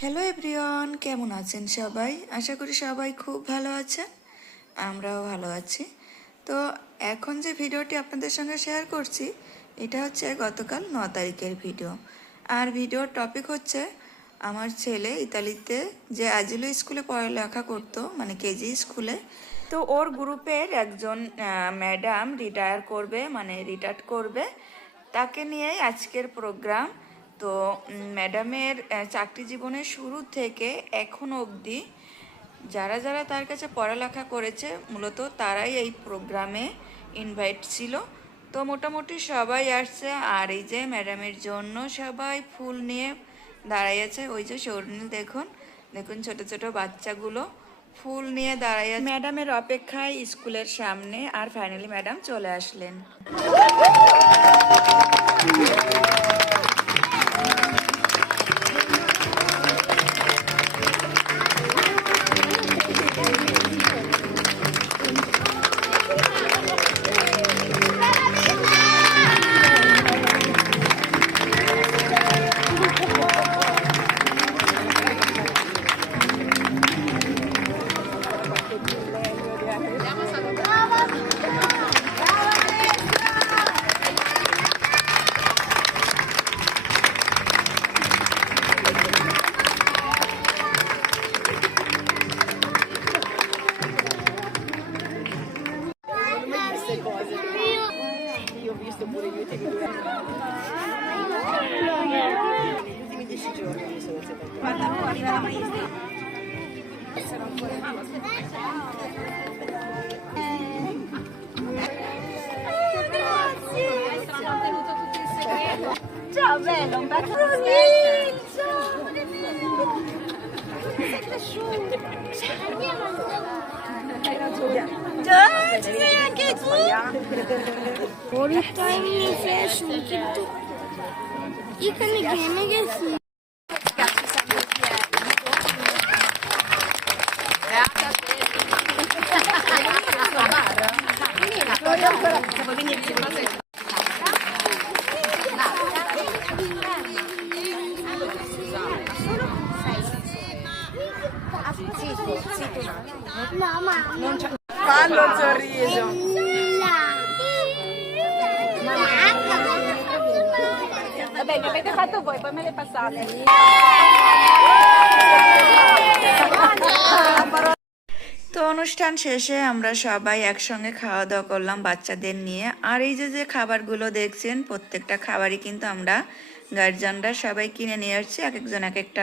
Hello everyone, কেমন আছেন সবাই? আশা করি সবাই খুব ভালো আছেন। আমরাও ভালো আছি। তো এখন যে ভিডিওটি আপনাদের সঙ্গে শেয়ার করছি, এটা হচ্ছে গতকাল 9 তারিখের ভিডিও। আর ভিডিওর টপিক হচ্ছে আমার ছেলে ইতালিতে যে আজিলো স্কুলে পড়ালেখা করতো, মানে কেজি স্কুলে। তো ওর গ্রুপের একজন ম্যাডাম রিটায়ার করবে, তাকে নিয়েই আজকের প্রোগ্রাম। তো ম্যাডামের চাকরি জীবনের শুরু থেকে এখন অবধি যারা যারা তার কাছে পড়ালেখা করেছে মূলত তারাই এই প্রোগ্রামে ইনভাইট ছিল। তো মোটামুটি সবাই আসছে, আর এই যে ম্যাডামের জন্য সবাই ফুল নিয়ে দাঁড়াইয়াছে। ওই যে স্বর্ণিল দেখুন দেখুন, ছোট ছোট বাচ্চাগুলো ফুল নিয়ে দাঁড়াইয়া ম্যাডামের অপেক্ষায় স্কুলের সামনে। আর ফাইনালি ম্যাডাম চলে আসলেন। Io ho visto pure gli ultimi 2 anni. Negli ultimi 10 giorni mi sono separata. Guarda, arriva la maestra. Sarà ancora Grazie! Hanno mantenuto tutto il segreto. Ciao bello, un bacio da ciao! Sei cresciuto! Andiamo Hai ragione. Ciao, ci sei anche tu? পরিটাইমে ফ্রেশ কিন্তু এখানে ঘেমে গেছি। Mamma, Non c'è. Fallo il sorriso. Vabbè, mi avete fatto voi, poi me le passate. তো অনুষ্ঠান শেষে আমরা সবাই একসঙ্গে খাওয়া দাওয়া করলাম বাচ্চাদের নিয়ে। আর এই যে যে খাবারগুলো দেখছেন, প্রত্যেকটা খাবারই কিন্তু আমরা গার্জিয়ানরা সবাই কিনে নিয়ে আসছি, এক একজন এক একটা